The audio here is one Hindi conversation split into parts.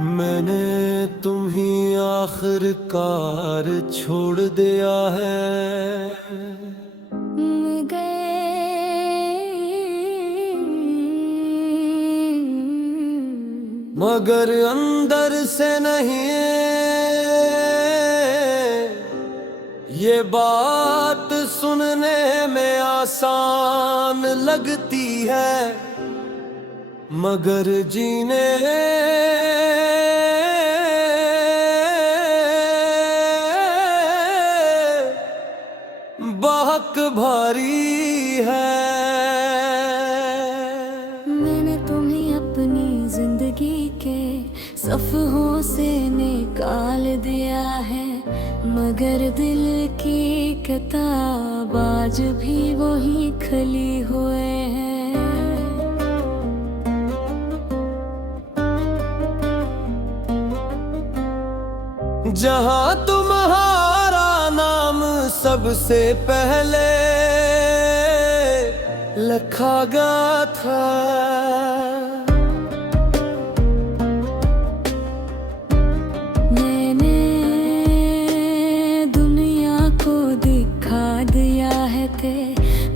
मैंने तुम ही आखिरकार छोड़ दिया है। मगर अंदर से नहीं, ये बात सुनने में आसान लगती है, मगर जीने बहुत भारी है। मैंने तुम्हें अपनी जिंदगी के सफ़हों से निकाल दिया है, मगर दिल की किताब आज भी वही खली हुए हैं। जहां तुम्हारा नाम सबसे पहले लिखा गया था, मैंने दुनिया को दिखा दिया है ते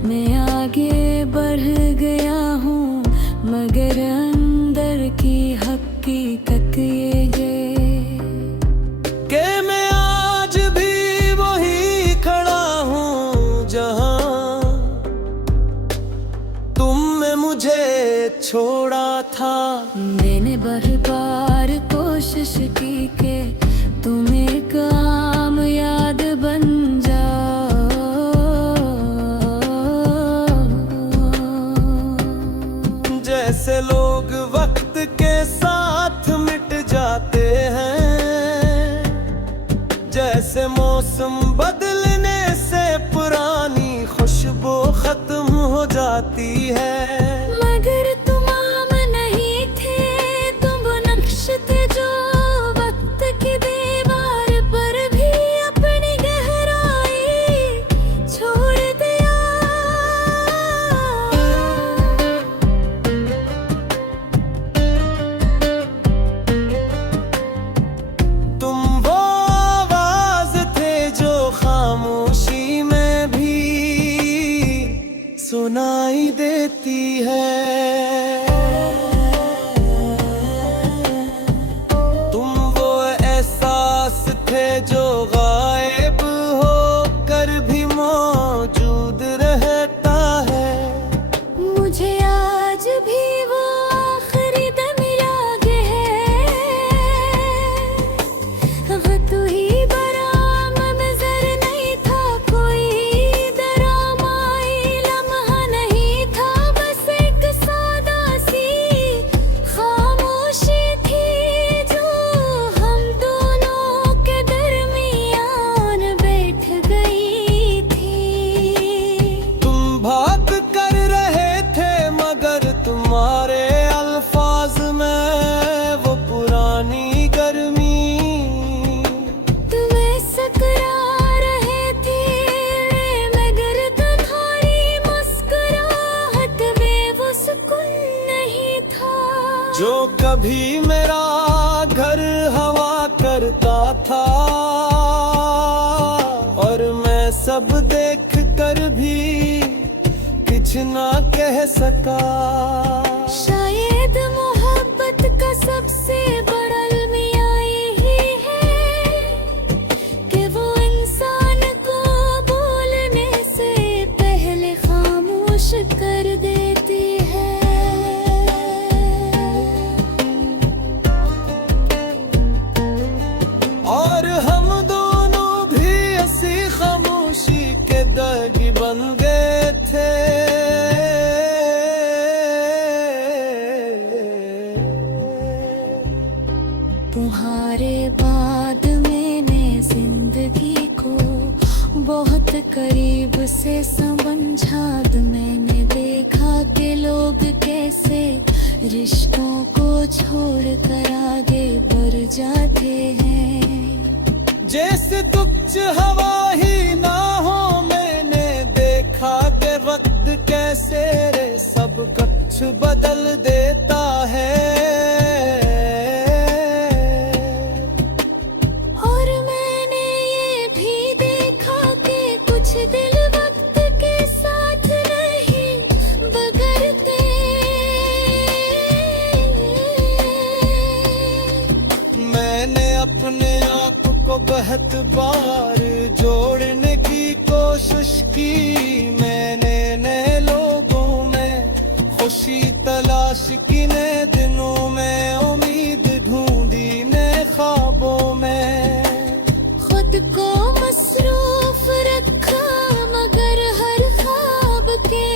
मैं आगे बढ़ गया हूँ, मगर अंदर की हकीकत ये है कि मैं आज भी वही खड़ा हूँ जहां तुमने मुझे छोड़ा था। मैंने बार बार कोशिश की कि तुम्हें कामयाब बन जाओ, जैसे लोग वक्त के साथ मिट जाते हैं, जैसे मौसम बदलने से पुरानी खुशबू खत्म हो जाती है। मगर तुम आम नहीं थे, तुम नक्श थे जो वक्त की दीवार पर भी अपनी गहराई छोड़ दिया। तुम वो आवाज थे जो खामोशी में भी सुनाई देती है। तुम वो एहसास थे जो गायब होकर भी मौजूद रहता है। मुझे आज भी वो आखिरी दम याद है, तू ही बराम नजर नहीं था, कोई दरामाई लम्हा नहीं था, बस एक सादा सी खामोशी थी जो हम दोनों के दरमियान बैठ गई थी। तुम बात कर रहे थे मगर तुम्हारे अल्फाज में वो पुरानी गर्मी, तुम सकरा रहे थे मगर तुम्हारी मुस्कुराहट में वो सुकून नहीं था, जो कभी मेरा घर हवा करता था और मैं सब देख कर भी कुछ ना कह सका। शायद मोहब्बत का सबसे बड़ा अलमिया यही है कि वो इंसान को बोलने से पहले खामोश कर देती है। और हम दोनों भी ऐसी खामोशी के दागी बन गए थे। तुम्हारे बाद मैंने जिंदगी को बहुत करीब से समझा, मैंने देखा कि लोग कैसे रिश्तों को छोड़ कर आगे बढ़ जाते हैं। जैसे तुच्छ हवा ही ना हो, मैंने देखा कि वक्त कैसे रे सब कुछ बदल देता है। बहुत बार जोड़ने की कोशिश की मैंने नए लोगों में, खुशी तलाश की नए दिनों में, उम्मीद ढूंढी नए ख्वाबों में। खुद को मसरूफ रखा मगर हर ख्वाब के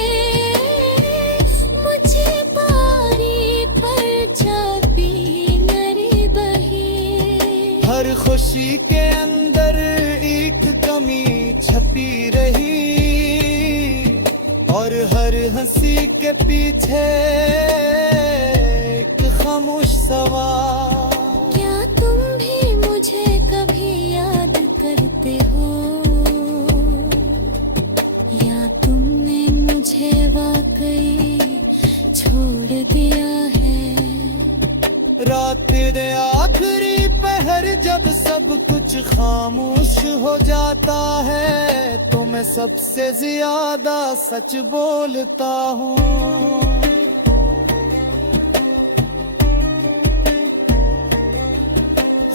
मुझे बारी पर चापी लड़ी बही। हर खुशी के अंदर एक कमी छपी रही और हर हंसी के पीछे एक खामोश सवाल। क्या तुम भी मुझे कभी याद करते हो या तुमने मुझे वाकई छोड़ दिया है? रात के आखिरी पहर जब सब कुछ खामोश हो जाता है तो मैं सबसे ज्यादा सच बोलता हूँ।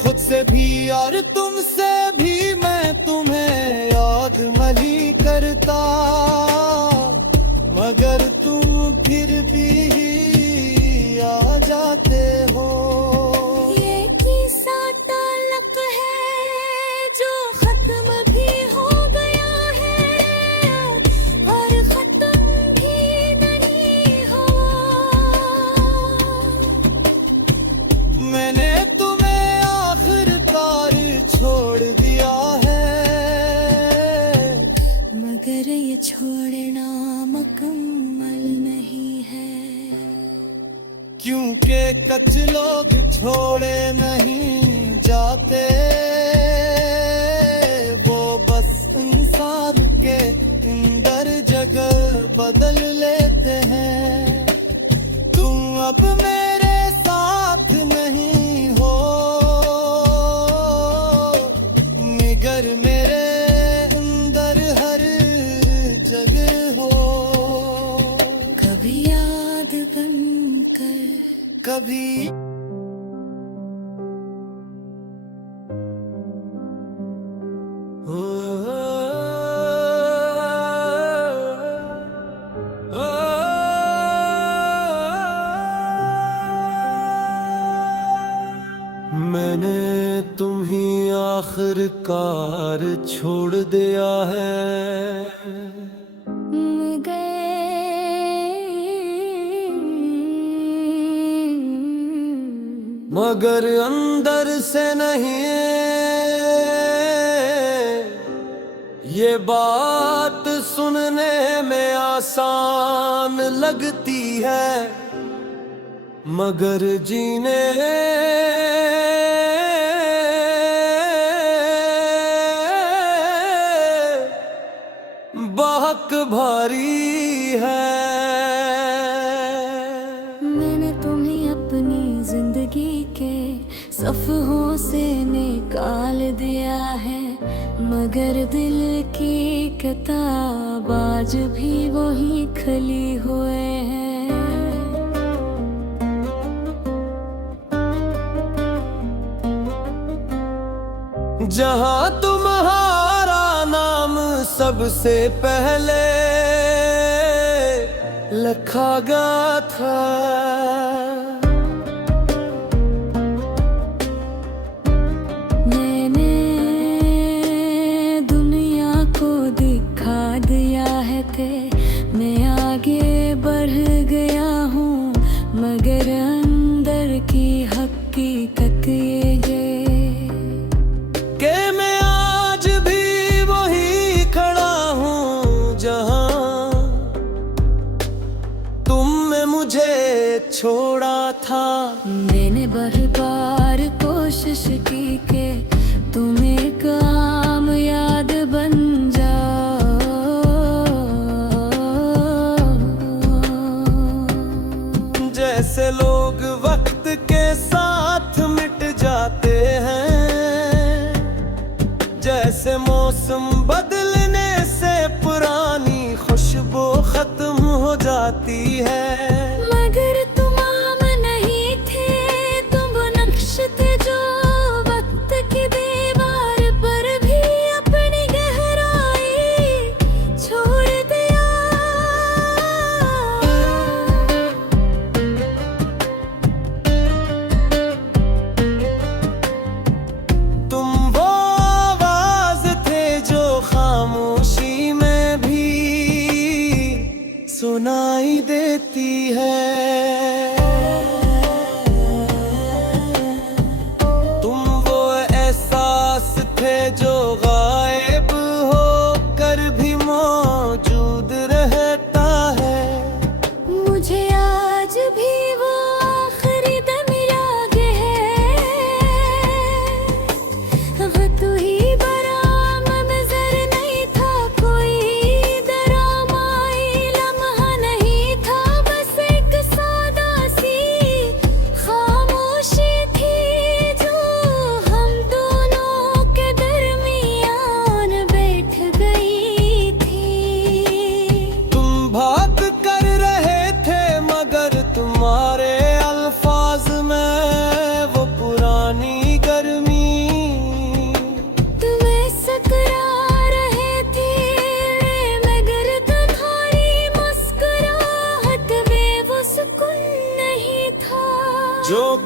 खुद से भी और तुमसे भी मैं तुम्हें याद नहीं करता, मगर तुम फिर भी आ जाते हो। ये किस्सा ताल्लुक है जो खत्म भी हो गया है और खत्म भी नहीं हुआ। मैंने तुम्हें आखिरकार छोड़ दिया है, मगर ये छोड़ना मुकम्मल नहीं है। क्योंकि कुछ लोग छोड़े नहीं जाते, वो बस इंसान के अंदर जगह बदल लेते हैं। तुम अब मेरे साथ नहीं हो मगर मेरे अंदर हर जगह हो। कभी याद बनकर कभी मैंने तुम ही आखिरकार छोड़ दिया है, मगर अंदर से नहीं। ये बात सुनने में आसान लगती है, मगर जीने बहुत भारी है। मैंने तुम्हें अपनी जिंदगी के सफ़हों से निकाल दिया है, मगर दिल की किताब आज भी वही खली हुए हैं। जहां तुम्हारा नाम सबसे पहले लिखा गया था, मैंने दुनिया को दिखा दिया है कि मैं आगे बढ़ गया हूँ, मगर अंदर की हकीकत ये है कि मैं आज भी वही खड़ा हूँ जहां तुमने मुझे छोड़ा था। मैंने बार बार कोशिश की कि तुम एक आम याद बन जाओ। जैसे लोग वक्त के साथ मिट जाते हैं, जैसे मौसम बदलने से पुरानी खुशबू खत्म हो जाती है। मगर तुम आम नहीं थे, तुम नक्श थे जो वक्त की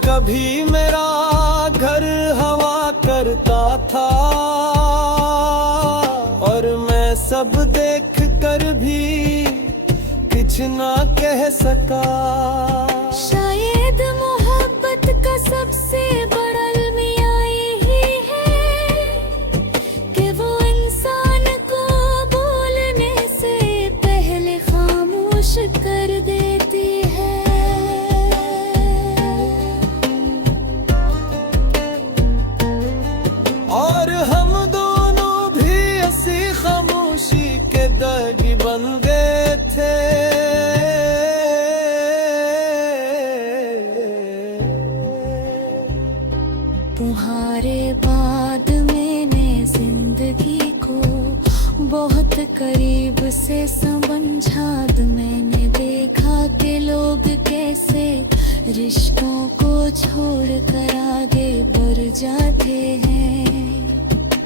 कभी मेरा घर हवा करता था, और मैं सब देख कर भी कुछ ना कह सका। शायद मोहब्बत का सबसे बड़ा अलमिया यही है कि वो इंसान को बोलने से पहले खामोश कर देती है। और हम दोनों भी ऐसी खामोशी के दागी बन गए थे। तुम्हारे बाद मैंने जिंदगी को बहुत करीब से समझा। मैंने देखा कि लोग कैसे रिश्तों को छोड़ कर आगे बढ़ जाते हैं।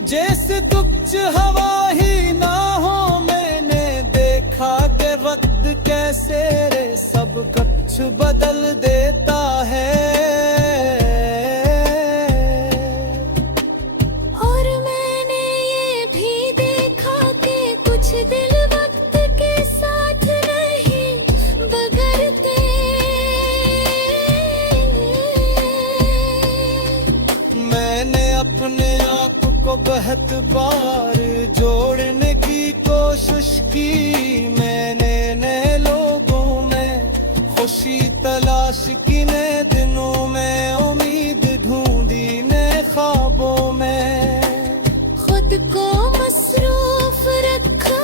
जैसे तुच्छ हवा ही ना हो, मैंने देखा कि वक्त कैसे रे सब कुछ बदल देता है। और मैंने ये भी देखा कि कुछ दिल वक्त के साथ नहीं बगरते। मैंने अपने आप को बहुत बार जोड़ने की कोशिश की। मैंने नए लोगों में खुशी तलाश की, नए दिनों में उम्मीद ढूंढी, नए ख्वाबों में खुद को मसरूफ रखा,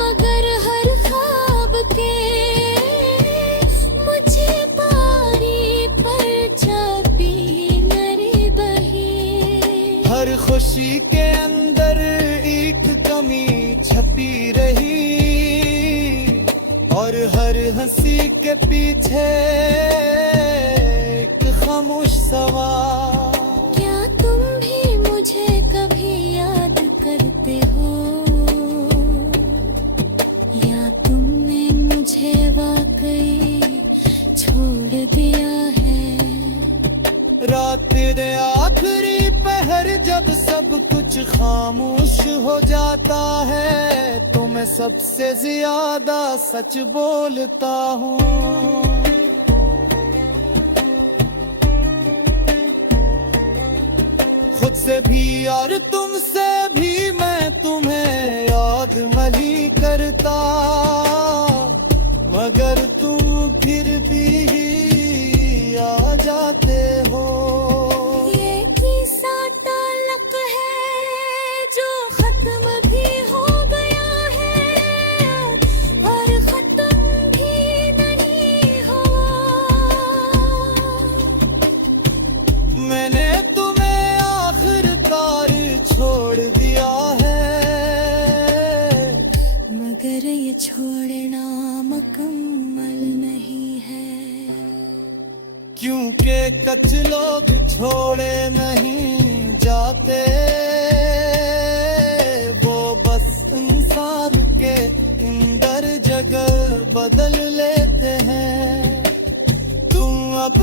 मगर हर ख्वाब के मुझे बारी पर चापी नरी बही। हर खुशी के अंदर एक कमी छपी रही, और हर हंसी के पीछे एक खामोश सवाल। क्या तुम भी मुझे कभी याद करते हो, या तुमने मुझे वाकई छोड़ दिया है? रात रे आखिरी पहर जब सब कुछ खामोश हो जाता है, तो मैं सबसे ज्यादा सच बोलता हूँ। खुद से भी और तुमसे भी मैं तुम्हें याद नहीं करता, मगर तुम फिर भी आ जाते हो। ये किस्सा ताल्लुक है जो खत्म भी हो गया है, और खत्म भी नहीं हुआ। मैंने तुम्हें आखिरकार छोड़ दिया है, मगर ये छोड़ना मुकम्मल नहीं है। क्योंकि कुछ लोग छोड़े नहीं जाते, वो बस इंसान के अंदर जगह बदल लेते हैं। तुम अब